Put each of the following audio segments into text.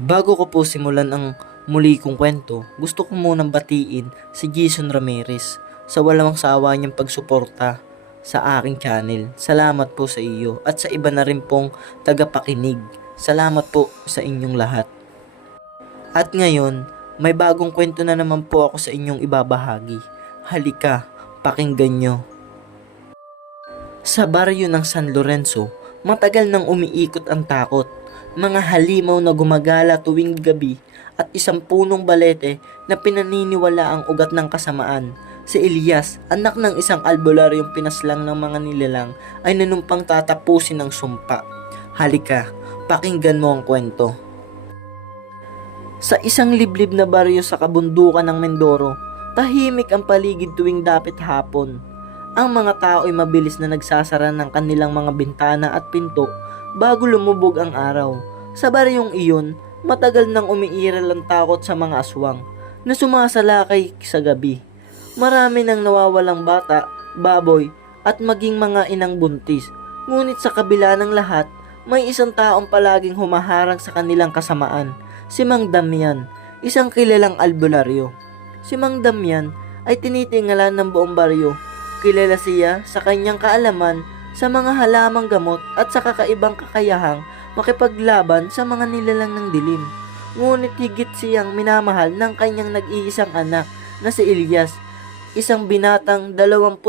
Bago ko po simulan ang muli kong kwento, gusto ko munang batiin si Jason Ramirez sa walang sawa niyang pagsuporta sa aking channel. Salamat po sa iyo at sa iba na rin pong tagapakinig. Salamat po sa inyong lahat. At ngayon, may bagong kwento na naman po ako sa inyong ibabahagi. Halika, pakinggan nyo. Sa baryo ng San Lorenzo, matagal nang umiikot ang takot. Mga halimaw na gumagala tuwing gabi at isang punong balete na pinaniniwala ang ugat ng kasamaan. Si Elias, anak ng isang albularyong pinaslang ng mga nilalang, ay nanumpang tatapusin ng sumpa. Halika, pakinggan mo ang kwento. Sa isang liblib na baryo sa kabundukan ng Mindoro, tahimik ang paligid tuwing dapit hapon. Ang mga tao ay mabilis na nagsasara ng kanilang mga bintana at pinto bago lumubog ang araw. Sa baryong iyon, matagal nang umiiral ang takot sa mga aswang na sumasalakay sa gabi. Marami nang nawawalang bata, baboy at maging mga inang buntis. Ngunit sa kabila ng lahat, may isang taong palaging humaharang sa kanilang kasamaan, si Mang Damian, isang kilalang albularyo. Si Mang Damian ay tinitingalan ng buong baryo. Kilala siya sa kanyang kaalaman sa mga halamang gamot at sa kakaibang kakayahang makipaglaban sa mga nilalang ng dilim. Ngunit higit siyang minamahal ng kanyang nag-iisang anak na si Elias, isang binatang 21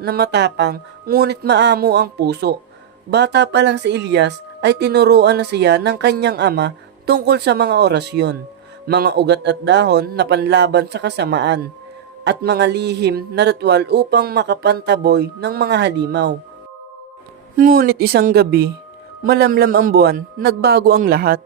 na matapang ngunit maamo ang puso. Bata pa lang si Elias ay tinuruan na siya ng kanyang ama tungkol sa mga orasyon, mga ugat at dahon na panlaban sa kasamaan, at mga lihim na ritual upang makapantaboy ng mga halimaw. Ngunit isang gabi, malamlam ang buwan, nagbago ang lahat.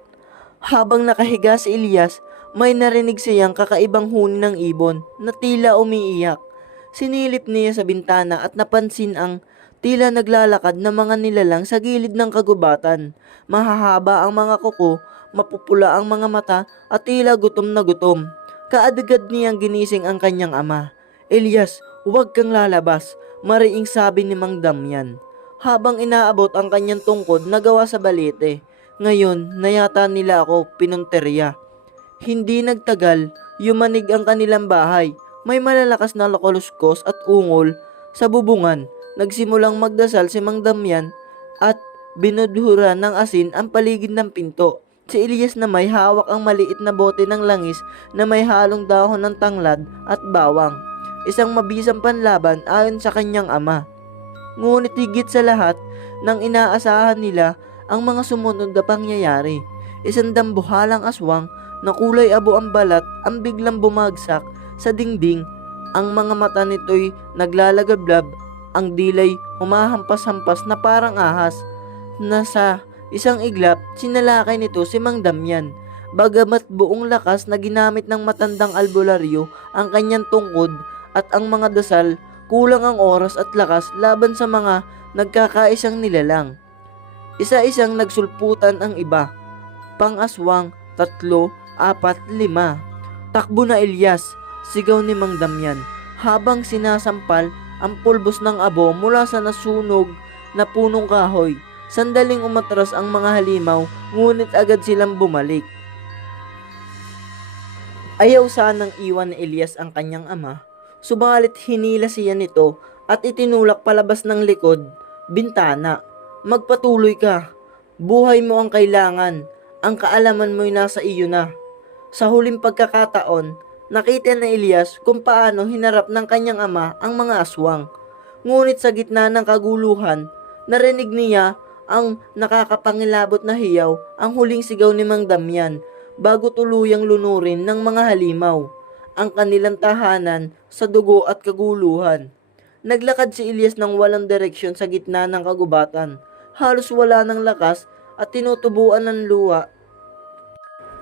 Habang nakahiga si Elias, may narinig siyang kakaibang huni ng ibon na tila umiiyak. Sinilip niya sa bintana at napansin ang tila naglalakad na mga nilalang sa gilid ng kagubatan. Mahahaba ang mga kuko, mapupula ang mga mata at tila gutom na gutom. Kaagad niyang ginising ang kanyang ama. Elias, huwag kang lalabas, mariing sabi ni Mang Damian, habang inaabot ang kanyang tungkod na gawa sa balete. Ngayon, nayata nila ako pinunterya. Hindi nagtagal, yumanig ang kanilang bahay. May malalakas na lokoluskos at ungol sa bubungan. Nagsimulang magdasal si Mang Damian at binudhuran ng asin ang paligid ng pinto. Si Elias na may hawak ang maliit na bote ng langis na may halong dahon ng tanglad at bawang. Isang mabisang panlaban ayon sa kanyang ama. Ngunit higit sa lahat, nang inaasahan nila ang mga sumunod na pangyayari. Isang dambuhalang aswang na kulay abo ang balat ang biglang bumagsak sa dingding. Ang mga mata nito'y naglalagablab, ang dilay humahampas-hampas na parang ahas. Nasa isang iglap, sinalakay nito si Mang Damian. Bagamat buong lakas na ginamit ng matandang albularyo ang kanyang tungkod at ang mga dasal, kulang ang oras at lakas laban sa mga nagkakaisang nilalang. Isa-isang nagsulputan ang iba. Pang-aswang, 3, 4, 5. Takbo na Elias, sigaw ni Mang Damian, habang sinasampal ang pulbos ng abo mula sa nasunog na punong kahoy. Sandaling umatras ang mga halimaw, ngunit agad silang bumalik. Ayaw sanang iwan ni Elias ang kanyang ama, subalit hinila siya nito at itinulak palabas ng likod, bintana. Magpatuloy ka, buhay mo ang kailangan, ang kaalaman mo'y nasa iyo na. Sa huling pagkakataon, nakita ni Elias kung paano hinarap ng kanyang ama ang mga aswang. Ngunit sa gitna ng kaguluhan, narinig niya ang nakakapangilabot na hiyaw, ang huling sigaw ni Mang Damian bago tuluyang lunurin ng mga halimaw ang kanilang tahanan sa dugo at kaguluhan. Naglakad si Elias ng walang direksyon sa gitna ng kagubatan. Halos wala ng lakas at tinutubuan ng luha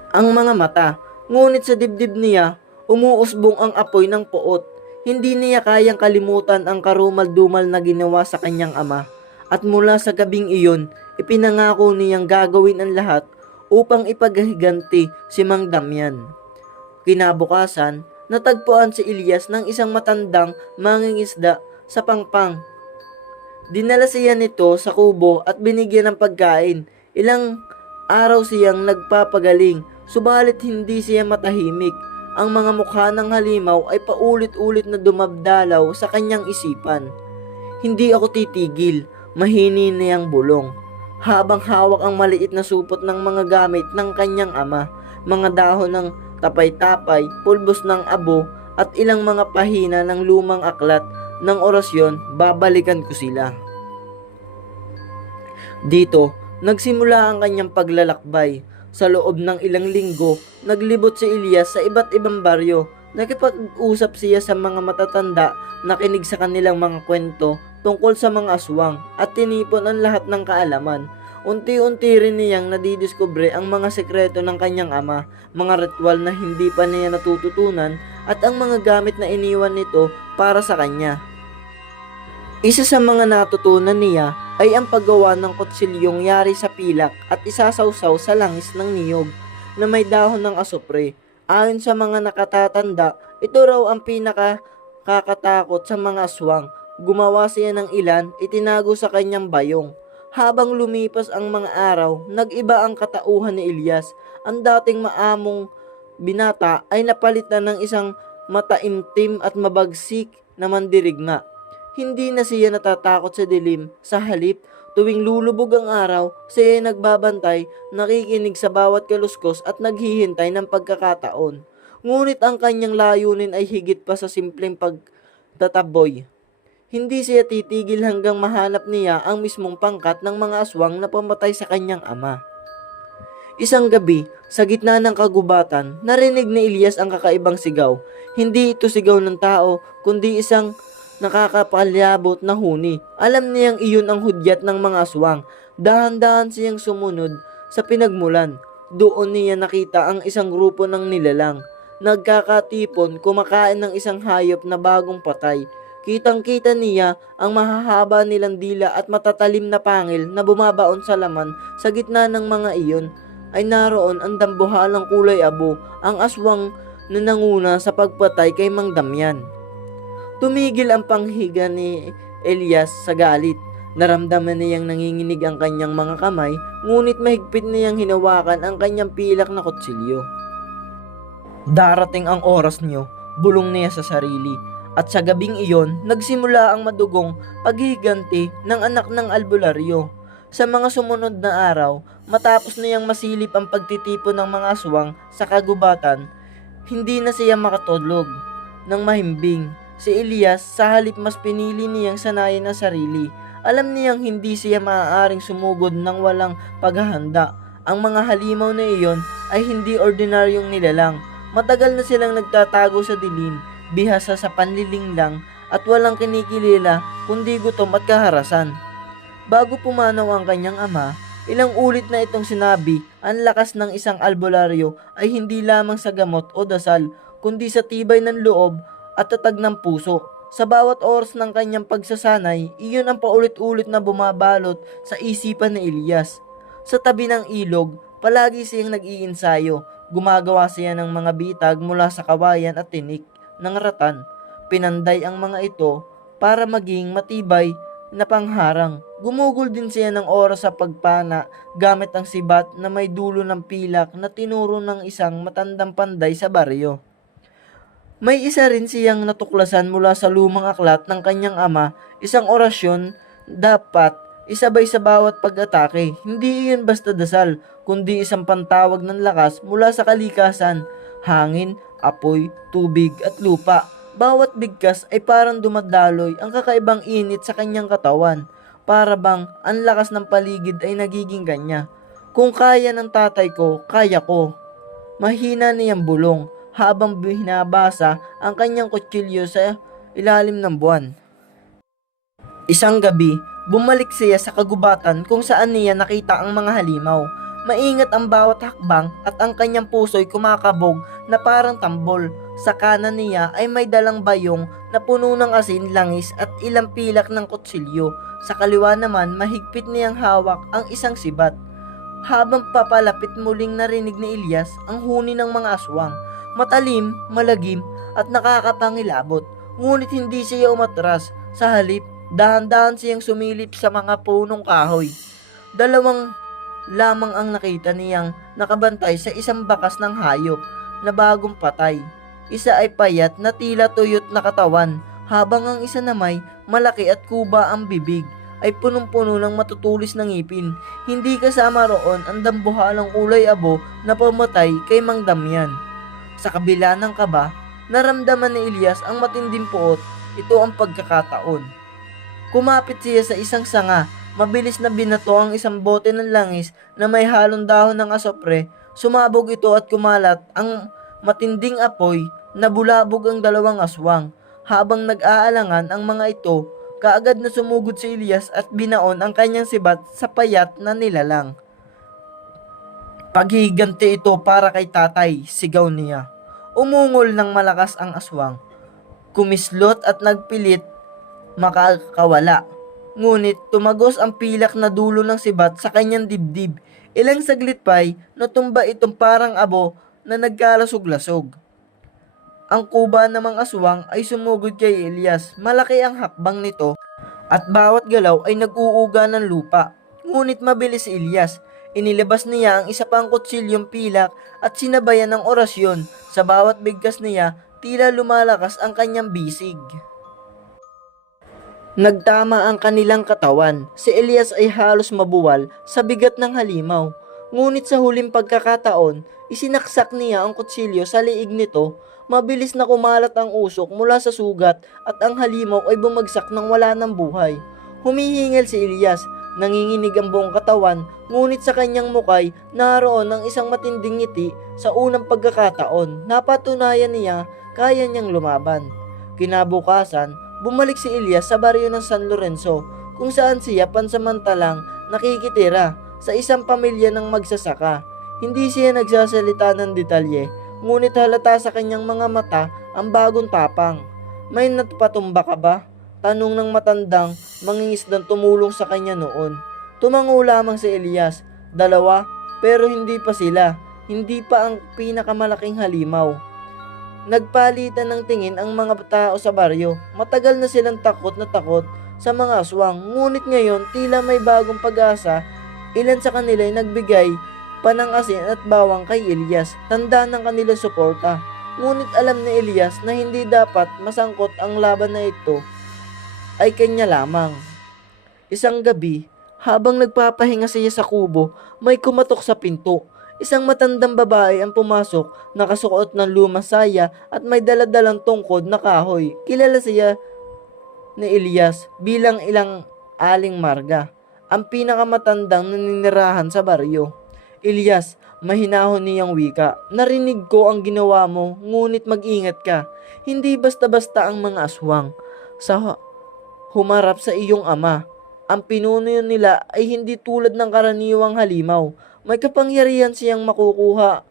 ang mga mata. Ngunit sa dibdib niya, umuusbong ang apoy ng puot. Hindi niya kayang kalimutan ang karumal-dumal na ginawa sa kanyang ama. At mula sa gabing iyon, ipinangako niyang gagawin ang lahat upang ipaghiganti si Mang Damian. Kinabukasan, natagpuan si Elias ng isang matandang mangingisda sa Pangpang. Dinala siya nito sa kubo at binigyan ng pagkain. Ilang Araw siyang nagpapagaling, subalit hindi siya matahimik. Ang mga mukha ng halimaw ay paulit-ulit na dumabdalaw sa kanyang isipan. Hindi ako titigil, mahini niyang bulong. Habang hawak ang maliit na supot ng mga gamit ng kanyang ama, mga dahon ng tapay-tapay, pulbos ng abo, at ilang mga pahina ng lumang aklat ng orasyon, babalikan ko sila. Dito, nagsimula ang kanyang paglalakbay. Sa loob ng ilang linggo, naglibot si Elias sa iba't ibang baryo. Nakipag-usap siya sa mga matatanda, nakinig sa kanilang mga kwento tungkol sa mga aswang at tinipon ang lahat ng kaalaman. Unti-unti rin niyang nadidiskubre ang mga sekreto ng kanyang ama, mga ritual na hindi pa niya natututunan at ang mga gamit na iniwan nito para sa kanya. Isa sa mga natutunan niya ay ang paggawa ng kutsilyong yari sa pilak at isasawsaw sa langis ng niyog na may dahon ng asupre. Ayon sa mga nakatatanda, ito raw ang pinakakakatakot sa mga aswang. Gumawa siya ng ilan, itinago sa kanyang bayong. Habang lumipas ang mga araw, nag-iba ang katauhan ni Elias. Ang dating maamong binata ay napalitan ng isang mataimtim at mabagsik na mandirigma. Hindi na siya natatakot sa dilim, sa halip, tuwing lulubog ang araw, siya ay nagbabantay, nakikinig sa bawat kaluskos at naghihintay ng pagkakataon. Ngunit ang kanyang layunin ay higit pa sa simpleng pagtataboy. Hindi siya titigil hanggang mahanap niya ang mismong pangkat ng mga aswang na pamatay sa kanyang ama. Isang gabi, sa gitna ng kagubatan, narinig ni Elias ang kakaibang sigaw. Hindi ito sigaw ng tao, kundi isang nakakapalyabot na huni. Alam niyang iyon ang hudyat ng mga aswang. Dahan-dahan siyang sumunod sa pinagmulan. Doon niya nakita ang isang grupo ng nilalang. Nagkakatipon, kumakain ng isang hayop na bagong patay. Kitang-kita niya ang mahahaba nilang dila at matatalim na pangil na bumabaon sa laman. Sa gitna ng mga iyon ay naroon ang dambuhalang kulay abo, ang aswang na nanguna sa pagpatay kay Mang Damian. Tumigil ang panghiga ni Elias sa galit. Naramdaman niyang nanginginig ang kanyang mga kamay, ngunit mahigpit niyang hinawakan ang kanyang pilak na kutsilyo. Darating ang oras niyo, bulong niya sa sarili. At sa gabing iyon, nagsimula ang madugong paghihiganti ng anak ng albularyo. Sa mga sumunod na araw, matapos niyang masilip ang pagtitipon ng mga aswang sa kagubatan, hindi na siya makatulog ng mahimbing. Si Elias, sa halip mas pinili niyang sanayin ang sarili. Alam niyang hindi siya maaaring sumugod ng walang paghahanda. Ang mga halimaw na iyon ay hindi ordinaryong nilalang. Matagal na silang nagtatago sa dilim, bihasa sa panliling lang at walang kinikilala kundi gutom at kaharasan. Bago pumanaw ang kanyang ama, ilang ulit na itong sinabi, ang lakas ng isang albularyo ay hindi lamang sa gamot o dasal, kundi sa tibay ng loob at tatag ng puso. Sa bawat oras ng kanyang pagsasanay, iyon ang paulit-ulit na bumabalot sa isipan ni Elias. Sa tabi ng ilog, palagi siyang nag-iinsayo. Gumagawa siya ng mga bitag mula sa kawayan at tinik ng ratan. Pinanday ang mga ito para maging matibay na pangharang. Gumugol din siya ng oras sa pagpana gamit ang sibat na may dulo ng pilak na tinuro ng isang matandang panday sa baryo. May isa rin siyang natuklasan mula sa lumang aklat ng kanyang ama, isang orasyon dapat isabay sa bawat pag-atake. Hindi iyon basta dasal, kundi isang pantawag ng lakas mula sa kalikasan, hangin, apoy, tubig at lupa. Bawat bigkas ay parang dumadaloy ang kakaibang init sa kanyang katawan. Para bang ang lakas ng paligid ay nagiging kanya. Kung kaya ng tatay ko, kaya ko. Mahina niyang bulong habang binabasa ang kanyang kutsilyo sa ilalim ng buwan. Isang gabi, bumalik siya sa kagubatan kung saan niya nakita ang mga halimaw. Maingat ang bawat hakbang at ang kanyang puso'y kumakabog na parang tambol. Sa kanan niya ay may dalang bayong na puno ng asin, langis at ilang pilak ng kutsilyo. Sa kaliwa naman, mahigpit niyang hawak ang isang sibat. Habang papalapit, muling narinig ni Elias ang huni ng mga aswang. Matalim, malagim at nakakapangilabot. Ngunit hindi siya umatras. Sa halip, dahan-dahan siyang sumilip sa mga punong kahoy. Dalawang lamang ang nakita niyang nakabantay sa isang bakas ng hayop na bagong patay. Isa ay payat na tila tuyot na katawan, habang ang isa na may malaki at kuba ang bibig ay punong-puno ng matutulis na ngipin. Hindi kasama roon ang dambuhalang kulay abo na pamatay kay Mang Damian. Sa kabila ng kaba, naramdaman ni Elias ang matinding puot. Ito ang pagkakataon. Kumapit siya sa isang sanga. Mabilis na binato ang isang bote ng langis na may halong dahon ng asopre. Sumabog ito at kumalat ang matinding apoy. Nabulabog ang dalawang aswang. Habang nag-aalangan ang mga ito, kaagad na sumugod si Elias at binaon ang kanyang sibat sa payat na nilalang. Paghiganti ito para kay tatay, sigaw niya. Umungol ng malakas ang aswang. Kumislot at nagpilit makakawala. Ngunit tumagos ang pilak na dulo ng sibat sa kanyang dibdib. Ilang saglit pa'y natumba itong parang abo na nagkalasog-lasog. Ang kuba namang aswang ay sumugod kay Elias. Malaki ang hakbang nito at bawat galaw ay nag-uuga ng lupa. Ngunit mabilis si Elias. Inilabas niya ang isa pang kutsilyong pilak at sinabayan ng orasyon. Sa bawat bigkas niya, tila lumalakas ang kanyang bisig. Nagtama ang kanilang katawan. Si Elias ay halos mabuwal sa bigat ng halimaw. Ngunit sa huling pagkakataon, isinaksak niya ang kutsilyo sa liig nito. Mabilis na kumalat ang usok mula sa sugat at ang halimaw ay bumagsak ng wala ng buhay. Humihingel si Elias. Nanginginig ang buong katawan, ngunit sa kanyang mukay naroon ang isang matinding ngiti. Sa unang pagkakataon, napatunayan niya kaya niyang lumaban. Kinabukasan, bumalik si Elias sa baryo ng San Lorenzo, kung saan siya pansamantalang nakikitira sa isang pamilya ng magsasaka. Hindi siya nagsasalita ng detalye, ngunit halata sa kanyang mga mata ang bagong tapang. May natupatumba ka ba? Tanong ng matandang mangingisdang tumulong sa kanya noon. Tumango lamang si Elias. 2, pero hindi pa sila. Hindi pa ang pinakamalaking halimaw. Nagpalitan ng tingin ang mga tao sa baryo. Matagal na silang takot sa mga aswang. Ngunit ngayon tila may bagong pag-asa. Ilan sa kanila ay nagbigay pa ng asin at bawang kay Elias. Tanda ng kanilang suporta. Ngunit alam ni Elias na hindi dapat masangkot ang laban na ito ay kanya lamang. Isang gabi, habang nagpapahinga siya sa kubo, may kumatok sa pinto. Isang matandang babae ang pumasok, nakasuot ng lumang saya at may daladalang tungkod na kahoy. Kilala siya ni Elias bilang ilang Aling Marga, ang pinakamatandang naninirahan sa baryo. Elias, mahinahon niyang wika. Narinig ko ang ginawa mo, ngunit mag-ingat ka. Hindi basta-basta ang mga aswang. Sa humarap sa iyong ama. Ang pinuno nila ay hindi tulad ng karaniwang halimaw. May kapangyarihan siyang makukuha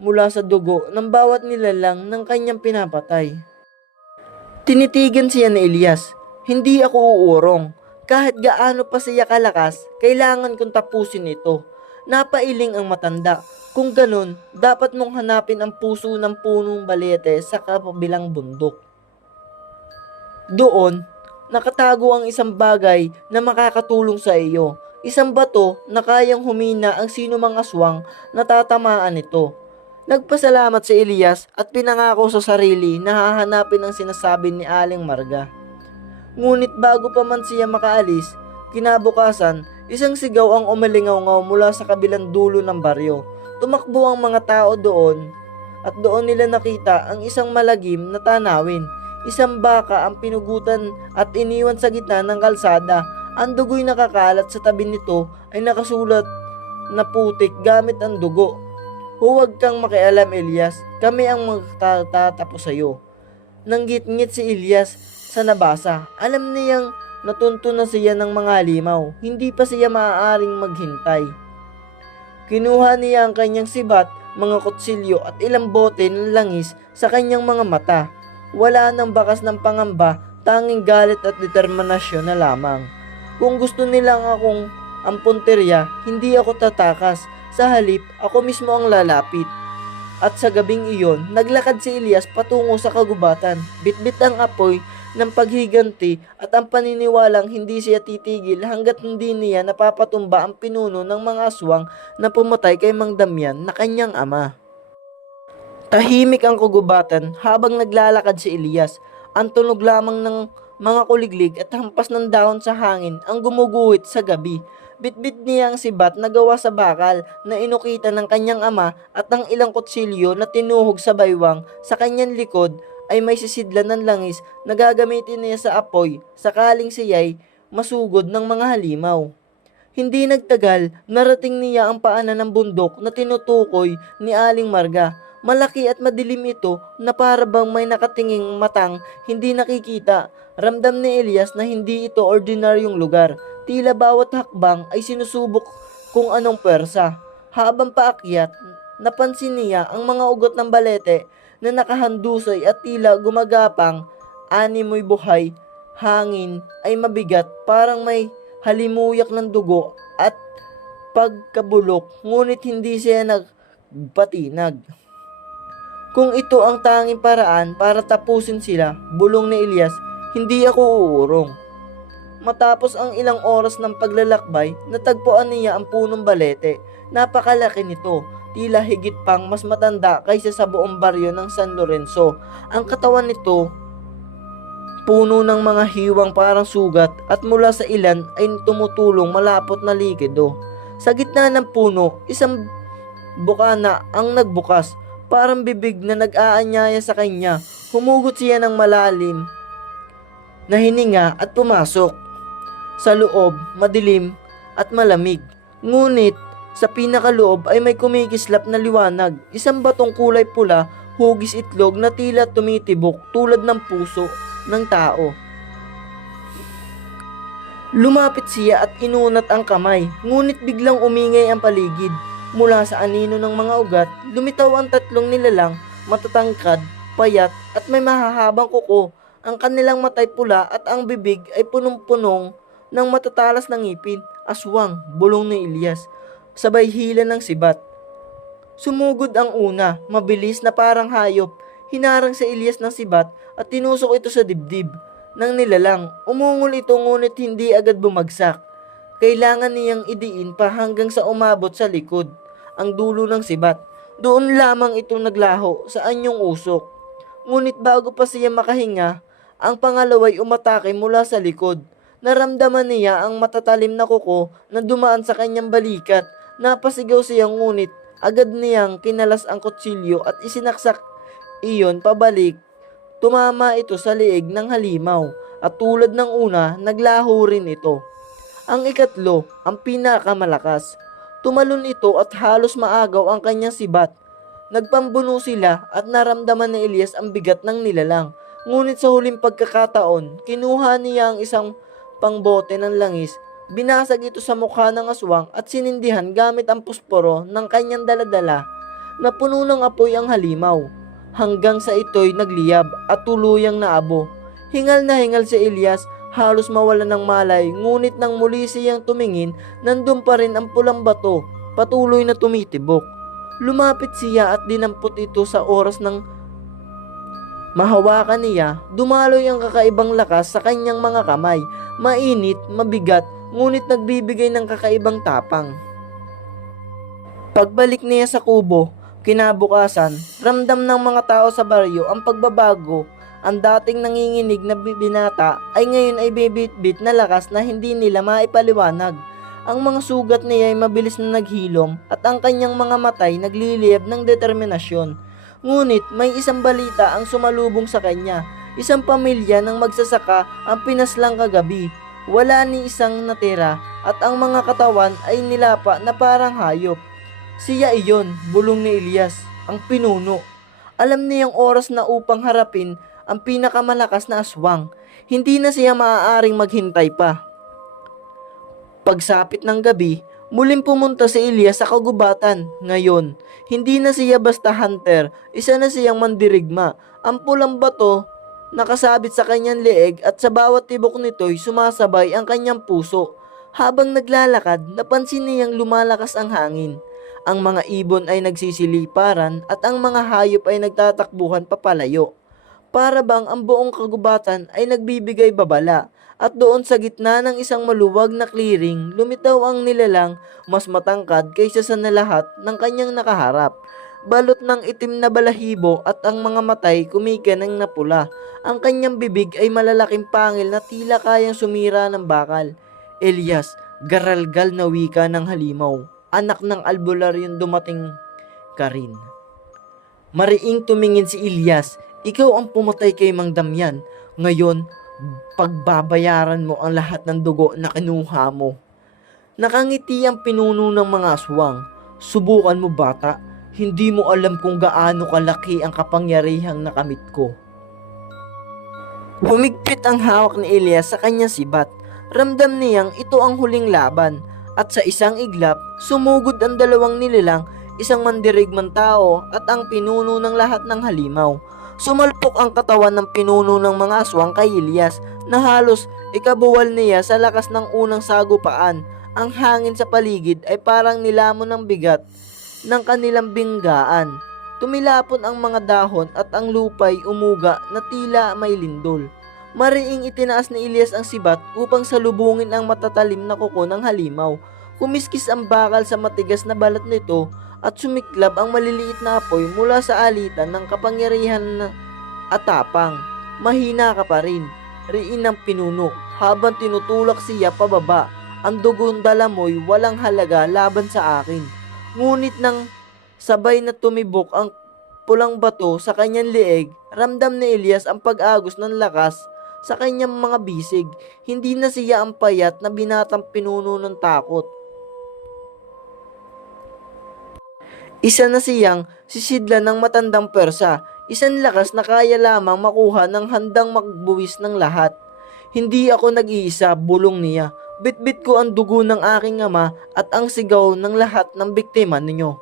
mula sa dugo ng bawat nilalang ng kanyang pinapatay. Tinitigan siya ni Elias. Hindi ako uurong. Kahit gaano pa siya kalakas, kailangan kong tapusin ito. Napailing ang matanda. Kung ganun, dapat mong hanapin ang puso ng punong balete sa kabilang bundok. Doon, nakatago ang isang bagay na makakatulong sa iyo. Isang bato na kayang humina ang sinumang aswang na tatamaan nito. Nagpasalamat si Elias at pinangako sa sarili na hahanapin ang sinasabi ni Aling Marga. Ngunit bago pa man siya makaalis, kinabukasan, isang sigaw ang umalingaw-ngaw mula sa kabilang dulo ng baryo. Tumakbo ang mga tao doon at doon nila nakita ang isang malagim na tanawin. Isang baka ang pinugutan at iniwan sa gitna ng kalsada. Ang dugo'y nakakalat sa tabi nito ay nakasulat na putik gamit ang dugo. Huwag kang makialam, Elias. Kami ang magtatapos sa iyo. Nanggit-ngit si Elias sa nabasa. Alam niyang natunto na siya ng mga halimaw. Hindi pa siya maaaring maghintay. Kinuha niya ang kanyang sibat, mga kutsilyo at ilang bote ng langis sa kanyang mga mata. Wala nang bakas ng pangamba, tanging galit at determinasyon na lamang. Kung gusto nilang akong ang punteriya, hindi ako tatakas. Sa halip, ako mismo ang lalapit. At sa gabing iyon, naglakad si Elias patungo sa kagubatan. Bitbit ang apoy ng paghiganti at ang paniniwalang hindi siya titigil hanggat hindi niya napapatumba ang pinuno ng mga aswang na pumatay kay Mang Damian na kanyang ama. Tahimik ang kagubatan habang naglalakad si Elias. Ang tunog lamang ng mga kuliglig at hampas ng dahon sa hangin ang gumuguhit sa gabi. Bitbit niya ang sibat na gawa sa bakal na inukita ng kanyang ama at ang ilang kutsilyo na tinuhog sa baywang sa kanyang likod ay may sisidlan ng langis na gagamitin niya sa apoy sakaling siya'y masugod ng mga halimaw. Hindi nagtagal, narating niya ang paanan ng bundok na tinutukoy ni Aling Marga. Malaki at madilim ito na para bang may nakatinging matang hindi nakikita. Ramdam ni Elias na hindi ito ordinaryong lugar. Tila bawat hakbang ay sinusubok kung anong pwersa. Habang paakyat, napansin niya ang mga ugot ng balete na nakahandusay at tila gumagapang. Animoy buhay, hangin ay mabigat, parang may halimuyak ng dugo at pagkabulok, ngunit hindi siya nagpatinag. Kung ito ang tanging paraan para tapusin sila, bulong ni Elias, hindi ako uurong. Matapos ang ilang oras ng paglalakbay, natagpuan niya ang punong balete. Napakalaki nito, tila higit pang mas matanda kaysa sa buong baryo ng San Lorenzo. Ang katawan nito, puno ng mga hiwang parang sugat at mula sa ilan ay tumutulong malapot na likido. Sa gitna ng puno, isang bukana ang nagbukas, parang bibig na nag-aanyaya sa kanya. Humugot siya ng malalim na hininga at pumasok. Sa loob, madilim at malamig. Ngunit sa pinakaloob ay may kumikislap na liwanag. Isang batong kulay pula, hugis itlog na tila tumitibok tulad ng puso ng tao. Lumapit siya at inunat ang kamay, ngunit biglang umingay ang paligid. Mula sa anino ng mga ugat, lumitaw ang tatlong nilalang, matatangkad, payat at may mahahabang kuko. Ang kanilang matay pula at ang bibig ay punong-punong ng matatalas ng ngipin. Aswang, bulong ni Elias, sabay hila ng sibat. Sumugod ang una, mabilis na parang hayop. Hinarang sa Elias ng sibat at tinusok ito sa dibdib ng nilalang. Umungol ito ngunit hindi agad bumagsak. Kailangan niyang idiin pa hanggang sa umabot sa likod ang dulo ng sibat. Doon lamang ito naglaho sa anyong usok. Ngunit bago pa siya makahinga, ang pangalaway umatake mula sa likod. Naramdaman niya ang matatalim na kuko na dumaan sa kanyang balikat. Napasigaw siya ngunit agad niyang kinalas ang kutsilyo at isinaksak iyon pabalik. Tumama ito sa liig ng halimaw at tulad ng una, naglaho rin ito. Ang ikatlo, ang pinakamalakas. Tumalon ito at halos maagaw ang kanyang sibat. Nagpambuno sila at naramdaman ni Elias ang bigat ng nilalang. Ngunit sa huling pagkakataon, kinuha niya ang isang pangbote ng langis. Binasag ito sa mukha ng aswang at sinindihan gamit ang pusporo ng kanyang daladala. Napuno ng apoy ang halimaw hanggang sa ito'y nagliyab at tuluyang naabo. Hingal na hingal si Elias, halos mawala ng malay, ngunit nang muli siyang tumingin, nandun pa rin ang pulang bato, patuloy na tumitibok. Lumapit siya at dinampot ito sa oras ng mahawakan niya. Dumaloy ang kakaibang lakas sa kanyang mga kamay, mainit, mabigat, ngunit nagbibigay ng kakaibang tapang. Pagbalik niya sa kubo, kinabukasan, ramdam ng mga tao sa baryo ang pagbabago. Ang dating nanginginig na binata ay ngayon ay bibit-bit na lakas na hindi nila maipaliwanag. Ang mga sugat niya ay mabilis na naghilom at ang kanyang mga matay nagliliyab ng determinasyon. Ngunit may isang balita ang sumalubong sa kanya. Isang pamilya ng magsasaka ang pinaslang kagabi. Wala ni isang natira at ang mga katawan ay nilapa na parang hayop. Siya iyon, bulong ni Elias, ang pinuno. Alam niyang oras na upang harapin ang pinakamalakas na aswang. Hindi na siya maaaring maghintay pa. Pagsapit ng gabi, muling pumunta si Elias sa kagubatan. Ngayon, hindi na siya basta hunter, isa na siyang mandirigma. Ang pulang bato nakasabit sa kanyang leeg at sa bawat tibok nito'y sumasabay ang kanyang puso. Habang naglalakad, napansin niyang lumalakas ang hangin. Ang mga ibon ay nagsisiliparan at ang mga hayop ay nagtatakbuhan papalayo. Para bang ang buong kagubatan ay nagbibigay babala. At doon sa gitna ng isang maluwag na clearing, lumitaw ang nilalang mas matangkad kaysa sa nalahat ng kanyang nakaharap. Balot ng itim na balahibo at ang mga matay kumikinang na pula. Ang kanyang bibig ay malalaking pangil na tila kayang sumira ng bakal. Elias, garalgal na wika ng halimaw. Anak ng albularyong dumating ka rin. Mariing tumingin si Elias. Ikaw ang pumatay kay Mang Damian. Ngayon, pagbabayaran mo ang lahat ng dugo na kinuha mo. Nakangiti ang pinuno ng mga aswang. Subukan mo bata, hindi mo alam kung gaano kalaki ang kapangyarihang nakamit ko. Humigpit ang hawak ni Elias sa kanyang sibat. Ramdam niyang ito ang huling laban. At sa isang iglap, sumugod ang dalawang nilalang, isang mandirigmang tao at ang pinuno ng lahat ng halimaw. Sumalpok ang katawan ng pinuno ng mga aswang kay Elias na halos ikabuwal niya sa lakas ng unang sagupaan. Ang hangin sa paligid ay parang nilamon ng bigat ng kanilang binggaan. Tumilapon ang mga dahon at ang lupay umuga na tila may lindol. Mariing itinaas ni Elias ang sibat upang salubungin ang matatalim na kuko ng halimaw. Kumiskis ang bakal sa matigas na balat nito at sumiklab ang maliliit na apoy mula sa alitan ng kapangyarihan at tapang. Mahina ka pa rin, riin ng pinuno habang tinutulak siya pababa. Ang dugon dalamoy walang halaga laban sa akin. Ngunit nang sabay na tumibok ang pulang bato sa kanyang leeg, ramdam ni Elias ang pag-agos ng lakas sa kanyang mga bisig. Hindi na siya ang payat na binatang pinuno ng takot. Isa na siyang sisidlan ng matandang persa, isang lakas na kaya lamang makuha ng handang magbuwis ng lahat. Hindi ako nag-iisa, bulong niya. Bitbit ko ang dugo ng aking ama at ang sigaw ng lahat ng biktima ninyo.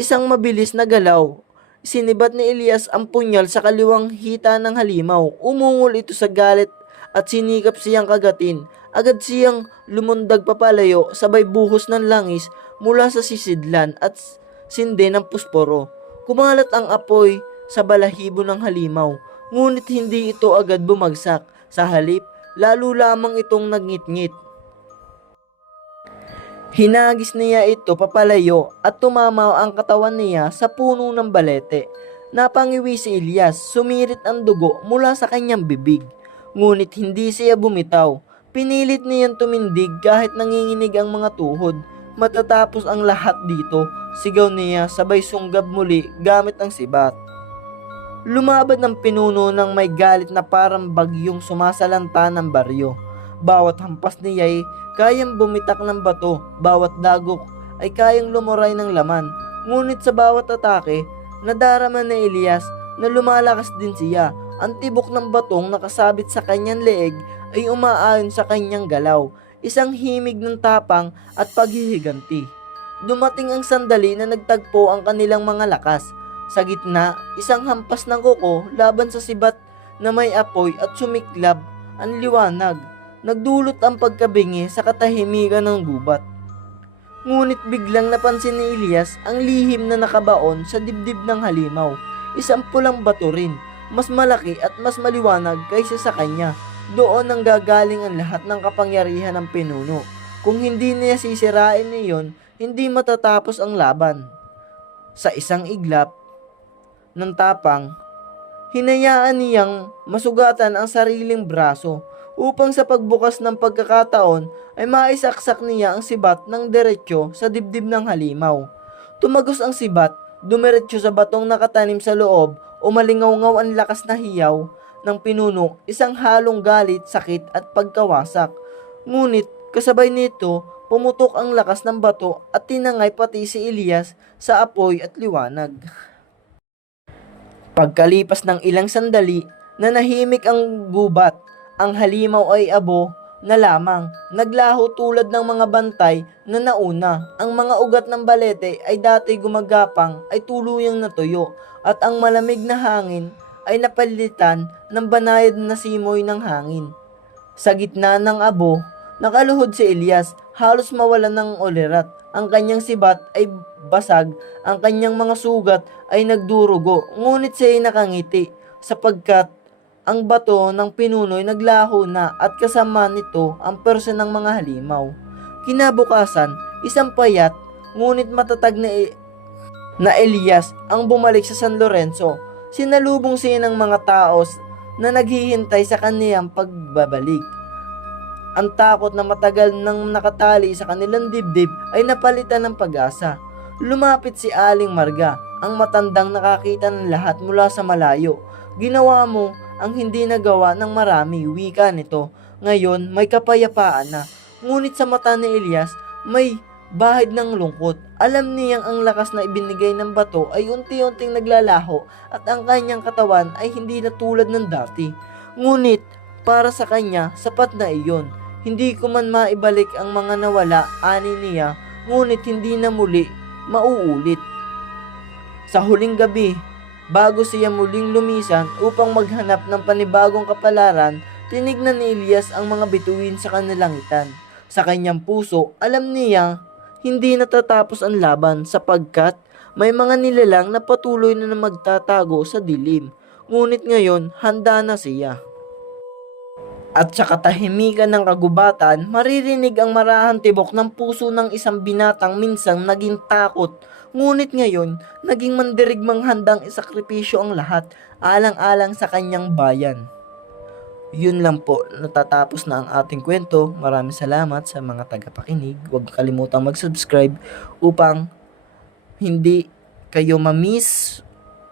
Isang mabilis na galaw. Sinibat ni Elias ang punyal sa kaliwang hita ng halimaw. Umungol ito sa galit at sinikap siyang kagatin. Agad siyang lumundag papalayo sabay buhos ng langis mula sa sisidlan at sinde ng pusporo. Kumalat ang apoy sa balahibo ng halimaw, ngunit hindi ito agad bumagsak. Sa halip, lalo lamang itong nagngit-ngit. Hinagis niya ito papalayo at tumama ang katawan niya sa puno ng balete. Napangiwi si Elias, sumirit ang dugo mula sa kanyang bibig. Ngunit hindi siya bumitaw. Pinilit niyang tumindig kahit nanginginig ang mga tuhod. Matatapos ang lahat dito, sigaw niya sabay sunggab muli gamit ang sibat. Lumabad ang pinuno ng may galit na parang bagyong sumasalanta ng baryo. Bawat hampas niya ay kayang bumitak ng bato, bawat dagok ay kayang lumuray ng laman. Ngunit sa bawat atake, nadarama ni Elias na lumalakas din siya. Ang tibok ng batong nakasabit sa kanyang leeg ay umaayon sa kanyang galaw. Isang himig ng tapang at paghihiganti. Dumating ang sandali na nagtagpo ang kanilang mga lakas. Sa gitna, isang hampas ng kuko laban sa sibat na may apoy at sumiklab ang liwanag. Nagdulot ang pagkabingi sa katahimikan ng gubat. Ngunit biglang napansin ni Elias ang lihim na nakabaon sa dibdib ng halimaw. Isang pulang bato rin, mas malaki at mas maliwanag kaysa sa kanya. Doon ang gagaling ang lahat ng kapangyarihan ng pinuno. Kung hindi niya sisirain niyon, hindi matatapos ang laban. Sa isang iglap ng tapang, hinayaan niyang masugatan ang sariling braso upang sa pagbukas ng pagkakataon ay maisaksak niya ang sibat ng diretsyo sa dibdib ng halimaw. Tumagos ang sibat, dumiretso sa batong nakatanim sa loob, umalingaw-ngaw ang lakas na hiyaw ng pinuno, isang halong galit, sakit at pagkawasak. Ngunit kasabay nito, pumutok ang lakas ng bato at tinangay pati si Elias sa apoy at liwanag. Pagkalipas ng ilang sandali, nanahimik ang gubat. Ang halimaw ay abo na lamang, naglaho tulad ng mga bantay na nauna. Ang mga ugat ng balete ay dati gumagapang ay tuluyang natuyo at ang malamig na hangin ay napalitan ng banayad na simoy ng hangin. Sa gitna ng abo, nakaluhod si Elias, halos mawalan ng ulirat. Ang kanyang sibat ay basag, ang kanyang mga sugat ay nagdurugo, ngunit siya ay nakangiti. sapagkat ang bato ng pinuno'y naglaho na at kasama nito ang person ng mga halimaw. Kinabukasan, isang payat ngunit matatag na Elias ang bumalik sa San Lorenzo. Sinalubong siya ng mga tao na naghihintay sa kaniyang pagbabalik. Ang takot na matagal nang nakatali sa kanilang dibdib ay napalitan ng pag-asa. Lumapit si Aling Marga, ang matandang nakakita ng lahat mula sa malayo. Ginawa mo ang hindi nagawa ng marami, wika nito. Ngayon may kapayapaan na. Ngunit sa mata ni Elias may bahid ng lungkot. Alam niyang ang lakas na ibinigay ng bato ay unti-unting naglalaho at ang kanyang katawan ay hindi na tulad ng dati. Ngunit para sa kanya sapat na iyon. Hindi ko man maibalik ang mga nawala, ani niya, ngunit hindi na muli mauulit. Sa huling gabi, bago siya muling lumisan upang maghanap ng panibagong kapalaran, tinignan ni Elias ang mga bituin sa kanilangitan. Sa kanyang puso, alam niya hindi natatapos ang laban sapagkat may mga nilalang na patuloy na magtatago sa dilim. Ngunit ngayon, handa na siya. At sa katahimikan ng kagubatan, maririnig ang marahang tibok ng puso ng isang binatang minsang naging takot. Ngunit ngayon, naging mandirigmang handang isakripisyo ang lahat, alang-alang sa kanyang bayan. Yun lang po, natatapos na ang ating kwento. Maraming salamat sa mga tagapakinig. Huwag kalimutang mag-subscribe upang hindi kayo ma-miss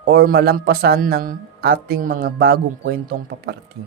or malampasan ng ating mga bagong kwentong paparating.